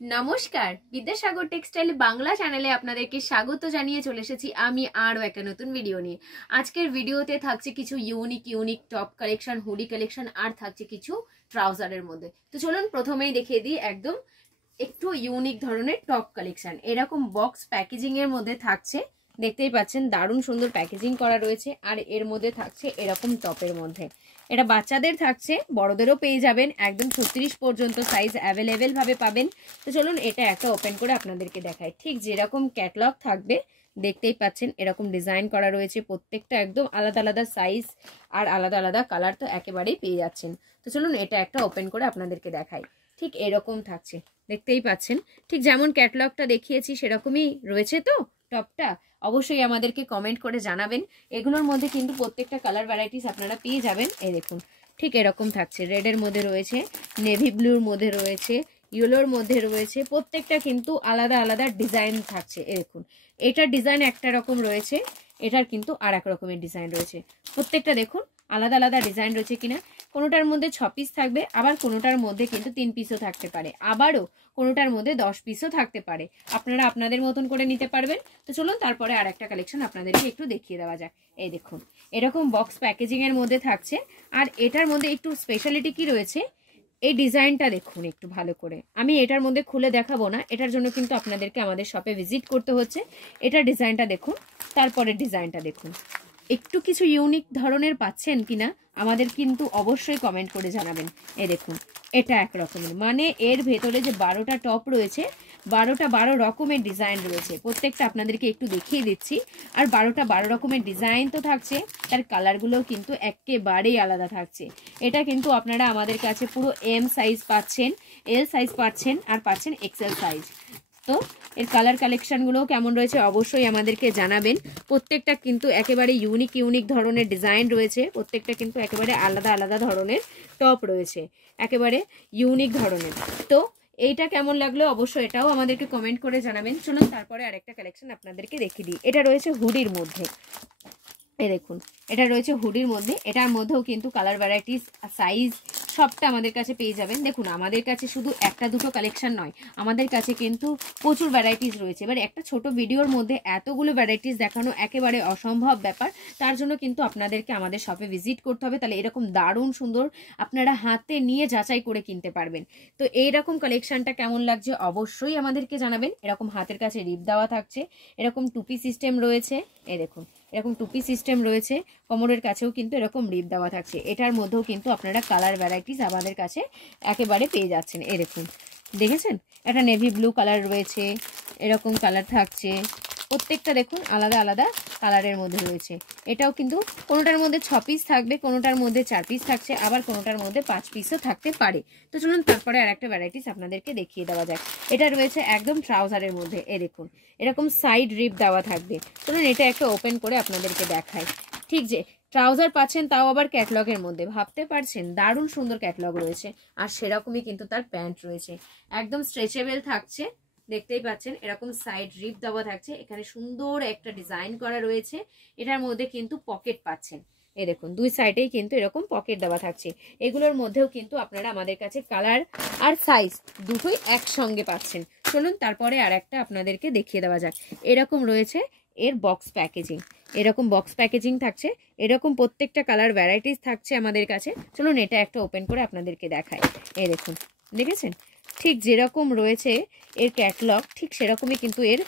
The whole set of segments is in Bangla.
নমস্কার, বিদ্যাসাগর টেক্সটাইল বাংলা চ্যানেলে আপনাদেরকে স্বাগত জানিয়ে চলে এসেছি আমি আরও একটা নতুন ভিডিও নিয়ে। আজকের ভিডিওতে থাকছে কিছু unique top collection, hoodie collection, আর থাকছে কিছু ট্রাউজারের মধ্যে। তো চলুন প্রথমেই দেখিয়ে দিই একদম একটু ইউনিক ধরনের টপ কালেকশন। এরকম বক্স প্যাকেজিং এর মধ্যে থাকছে, দেখতেই পাচ্ছেন দারুণ সুন্দর প্যাকেজিং করা রয়েছে। আর এর মধ্যে থাকছে এরকম টপের মধ্যে, এটা বাচ্চাদের থাকছে, বড়দেরও পেয়ে যাবেন, একদম 36 পর্যন্ত সাইজ অ্যাভেলেবেল ভাবে পাবেন। তো চলুন এটা একটা ওপেন করে আপনাদেরকে দেখাই। ঠিক যেরকম ক্যাটলগ থাকবে দেখতেই পাচ্ছেন এরকম ডিজাইন করা রয়েছে, প্রত্যেকটা একদম আলাদা আলাদা সাইজ আর আলাদা আলাদা কালার তো একেবারেই পেয়ে যাচ্ছেন। তো চলুন এটা একটা ওপেন করে আপনাদেরকে দেখাই। ঠিক এরকম থাকছে, দেখতেই পাচ্ছেন ঠিক যেমন ক্যাটলগটা দেখিয়েছি সেরকমই রয়েছে। তো টপটা অবশ্যই আমাদেরকে কমেন্ট করে জানাবেন। এগুলোর মধ্যে কিন্তু প্রত্যেকটা কালার ভ্যারাইটিস আপনারা পেয়ে যাবেন। এই দেখুন ঠিক এরকম থাকছে, রেডের মধ্যে রয়েছে, নেভি ব্লুর মধ্যে রয়েছে, ইয়েলোর মধ্যে রয়েছে, প্রত্যেকটা কিন্তু আলাদা আলাদা ডিজাইন থাকছে। এই দেখুন এটার ডিজাইন একটা রকম রয়েছে, এটার কিন্তু আর এক রকমের ডিজাইন রয়েছে। প্রত্যেকটা দেখুন আলাদা আলাদা ডিজাইন রয়েছে কিনা। কোনোটার মধ্যে 6 পিস থাকবে, আবার কোনোটার মধ্যে কিন্তু 3 পিসও থাকতে পারে, আবারও কোনোটার মধ্যে 10 পিসও থাকতে পারে। আপনারা আপনাদের মতন করে নিতে পারবেন। তো চলুন তারপরে আর একটা কালেকশন আপনাদেরকে একটু দেখিয়ে দেওয়া যাক। এই দেখুন এরকম বক্স প্যাকেজিং এর মধ্যে থাকছে। আর এটার মধ্যে একটু স্পেশালিটি কি রয়েছে, এই ডিজাইনটা দেখুন একটু ভালো করে। আমি এটার মধ্যে খুলে দেখাবো না, এটার জন্য কিন্তু আপনাদেরকে আমাদের শপে ভিজিট করতে হচ্ছে। এটার ডিজাইনটা দেখুন, তারপরে ডিজাইনটা দেখুন, একটু কিছু ইউনিক ধরনের পাচ্ছেন কিনা আমাদের কিন্তু অবশ্যই কমেন্ট করে জানাবেন। এই দেখুন এটা এক রকমের, মানে এর ভেতরে যে 12টা টপ রয়েছে, 12 রকমের ডিজাইন রয়েছে। প্রত্যেকটা আপনাদেরকে একটু দেখিয়ে দিচ্ছি। আর 12 রকমের ডিজাইন তো থাকছে, তার কালারগুলোও কিন্তু একেবারেই আলাদা থাকছে। এটা কিন্তু আপনারা আমাদের কাছে পুরো এম সাইজ পাচ্ছেন, এল সাইজ পাচ্ছেন, আর পাচ্ছেন এক্সেল সাইজ। তো এর কালার কালেকশনগুলো কেমন রয়েছে অবশ্যই আমাদেরকে জানাবেন। প্রত্যেকটা কিন্তু একেবারে ইউনিক ধরনের ডিজাইন রয়েছে, প্রত্যেকটা কিন্তু একেবারে আলাদা আলাদা ধরনের টপ রয়েছে, একেবারে ইউনিক ধরনের। তো এইটা কেমন লাগলো অবশ্যই এটাও আমাদেরকে কমেন্ট করে জানাবেন। চলুন তারপরে আরেকটা কালেকশন আপনাদেরকে দেখিয়ে দিই। এটা রয়েছে হুডির মধ্যে। এই দেখুন এটা রয়েছে হুডির মধ্যে, এটার মধ্যেও কিন্তু কালার ভ্যারাইটিস, সাইজ সবটা আমাদের কাছে পেয়ে যাবেন। দেখুন আমাদের কাছে শুধু একটা দুটো কালেকশন নয়, আমাদের কাছে কিন্তু প্রচুর ভ্যারাইটিস রয়েছে। এবার একটা ছোট ভিডিওর মধ্যে এতগুলো ভ্যারাইটিস দেখানো একেবারে অসম্ভব ব্যাপার। তার জন্য কিন্তু আপনাদেরকে আমাদের শপে ভিজিট করতে হবে, তাহলে এরকম দারুণ সুন্দর আপনারা হাতে নিয়ে যাচাই করে কিনতে পারবেন। তো এইরকম কালেকশনটা কেমন লাগছে অবশ্যই আমাদেরকে জানাবেন। এরকম হাতের কাছে রিপ দেওয়া থাকছে, এরকম টুপি সিস্টেম রয়েছে। এই দেখুন এরকম টুপি সিস্টেম রয়েছে, কোমরের কাছেও কিন্তু এরকম রিপ দেওয়া থাকছে। এটার মধ্যেও কিন্তু আপনারা কালার ভ্যারাইটিস আমাদের কাছে একেবারে পেয়ে যাচ্ছেন। এই দেখুন দেখেছেন একটা নেভি ব্লু কালার রয়েছে, এরকম কালার থাকছে, প্রত্যেকটা দেখুন আলাদা আলাদা কালারের মধ্যে রয়েছে। এটাও কিন্তু কোনোটার মধ্যে 6 পিস থাকবে, কোনোটার মধ্যে 4 পিস থাকছে, আবার কোনোটার মধ্যে 5 পিসও থাকতে পারে। তো চলুন তারপরে আর একটা ভ্যারাইটিস আপনাদেরকে দেখিয়ে দেওয়া যাক। এটা রয়েছে একদম ট্রাউজারের মধ্যে। এই দেখুন এরকম সাইড রিপ দেওয়া থাকবে। চলুন এটা একটা ওপেন করে আপনাদেরকে দেখাই। ঠিক যে ট্রাউজার পাচ্ছেন, তাও আবার ক্যাটলগের মধ্যে, ভাবতে পারছেন দারুণ সুন্দর ক্যাটলগ রয়েছে। আর সেরকমই কিন্তু তার প্যান্ট রয়েছে, একদম স্ট্রেচেবল থাকছে। দেখতেই পাচ্ছেন এরকম সাইড রিপ দেওয়া থাকছে, এখানে সুন্দর একটা ডিজাইন করা রয়েছে। এটার মধ্যে কিন্তু পকেট পাচ্ছেন। এই দেখুন দুই সাইডেই কিন্তু এরকম পকেট দেওয়া থাকছে। এগুলোর মধ্যেও কিন্তু আপনারা আমাদের কাছে কালার আর সাইজ দুটোই একসঙ্গে পাচ্ছেন। চলুন তারপরে আর একটা আপনাদেরকে দেখিয়ে দেওয়া যাক। এরকম রয়েছে এর বক্স প্যাকেজিং, এরকম বক্স প্যাকেজিং থাকছে, এরকম প্রত্যেকটা কালার ভ্যারাইটিস থাকছে আমাদের কাছে। চলুন এটা একটা ওপেন করে আপনাদেরকে দেখাই। এই দেখুন দেখেছেন ঠিক যেরকম রয়েছে এর ক্যাটলগ, ঠিক সেরকমই কিন্তু এর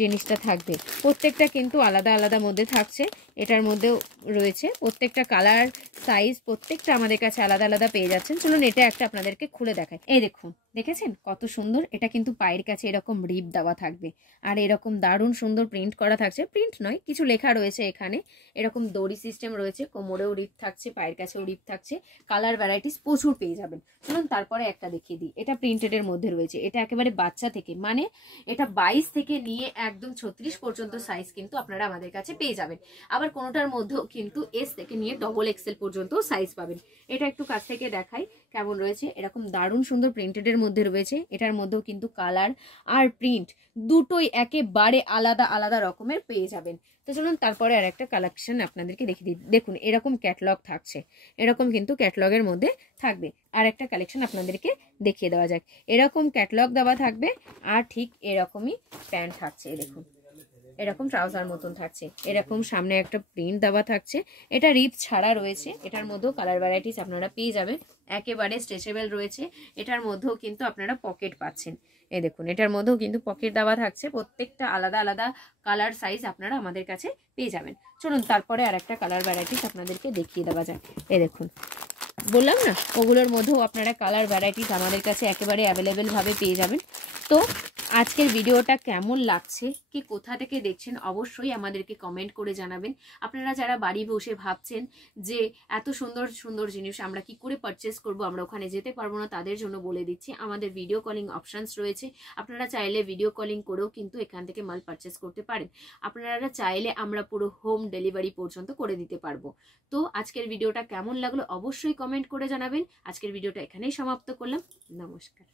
জিনিসটা থাকবে। প্রত্যেকটা কিন্তু আলাদা আলাদা মধ্যে থাকছে, এটার মধ্যেও রয়েছে প্রত্যেকটা কালার সাইজ, প্রত্যেকটা আমাদের কাছে আলাদা আলাদা পেয়ে যাচ্ছেন। চলুন এটা একটা আপনাদেরকে খুলে দেখাই। এই দেখুন দেখেছেন কত সুন্দর, এটা কিন্তু পায়ের কাছে এরকম রিপ দেওয়া থাকবে, আর এরকম দারুণ সুন্দর প্রিন্ট করা থাকছে, প্রিন্ট নয় কিছু লেখা রয়েছে এখানে। এরকম দড়ি সিস্টেম রয়েছে, কোমরেও রিপ থাকছে, পায়ের কাছেও রিপ থাকছে, কালার ভ্যারাইটিস প্রচুর পেয়ে যাবেন। চলুন তারপরে একটা দেখিয়ে দিই। এটা প্রিন্টেড এর মধ্যে রয়েছে, এটা একেবারে বাচ্চা থেকে, মানে এটা 22 থেকে নিয়ে একদম 36 পর্যন্ত সাইজ কিন্তু আপনারা আমাদের কাছে পেয়ে যাবেন। আবার আবার কোনোটার মধ্যেও কিন্তু এস থেকে নিয়ে ডবল এক্সেল পর্যন্ত সাইজ পাবেন। এটা একটু কাছ থেকে দেখাই কেমন রয়েছে। এরকম দারুণ সুন্দর প্রিন্টেডের মধ্যে রয়েছে। এটার মধ্যেও কিন্তু কালার আর প্রিন্ট দুটোই একেবারে আলাদা আলাদা রকমের পেয়ে যাবেন। তো চলুন তারপরে আর একটা কালেকশন আপনাদেরকে দেখিয়ে দিই। দেখুন এরকম ক্যাটলগ থাকছে, এরকম কিন্তু ক্যাটলগের মধ্যে থাকবে। আর একটা কালেকশন আপনাদেরকে দেখিয়ে দেওয়া যাক। এরকম ক্যাটলগ দেওয়া থাকবে আর ঠিক এরকমই প্যান্ট থাকছে। দেখুন এরকম ট্রাউজার মতন থাকছে, এরকম সামনে একটা প্রিন্ট দেওয়া থাকছে। এটা রিপ ছাড়া রয়েছে। এটার মধ্যেও কালার ভ্যারাইটিস আপনারা পেয়ে যাবেন, একেবারে স্ট্রেচেবল রয়েছে। এটার মধ্যেও কিন্তু আপনারা পকেট পাচ্ছেন। এই দেখুন এটার মধ্যেও কিন্তু পকেট দেওয়া থাকছে। প্রত্যেকটা আলাদা আলাদা কালার সাইজ আপনারা আমাদের কাছে পেয়ে যাবেন। চলুন তারপরে আর একটা কালার ভ্যারাইটিস আপনাদেরকে দেখিয়ে দেওয়া যায়। এই দেখুন বললাম না, ওগুলোর মধ্যেও আপনারা কালার ভ্যারাইটিস আমাদের কাছে একেবারে অ্যাভেলেবেল ভাবে পেয়ে যাবেন। তো আজকের ভিডিওটা কেমন লাগছে, কি কোথা থেকে দেখছেন অবশ্যই আমাদেরকে কমেন্ট করে জানাবেন। আপনারা যারা বাড়ি বসে ভাবছেন যে এত সুন্দর সুন্দর জিনিস আমরা কি করে পারচেস করব, আমরা ওখানে যেতে পারবো না, তাদের জন্য বলে দিচ্ছি আমাদের ভিডিও কলিং অপশানস রয়েছে। আপনারা চাইলে ভিডিও কলিং করেও কিন্তু এখান থেকে মাল পারচেস করতে পারেন। আপনারা চাইলে আমরা পুরো হোম ডেলিভারি পর্যন্ত করে দিতে পারবো। তো আজকের ভিডিওটা কেমন লাগলো অবশ্যই কমেন্ট করে জানাবেন। আজকের ভিডিওটা এখানেই সমাপ্ত করলাম। নমস্কার।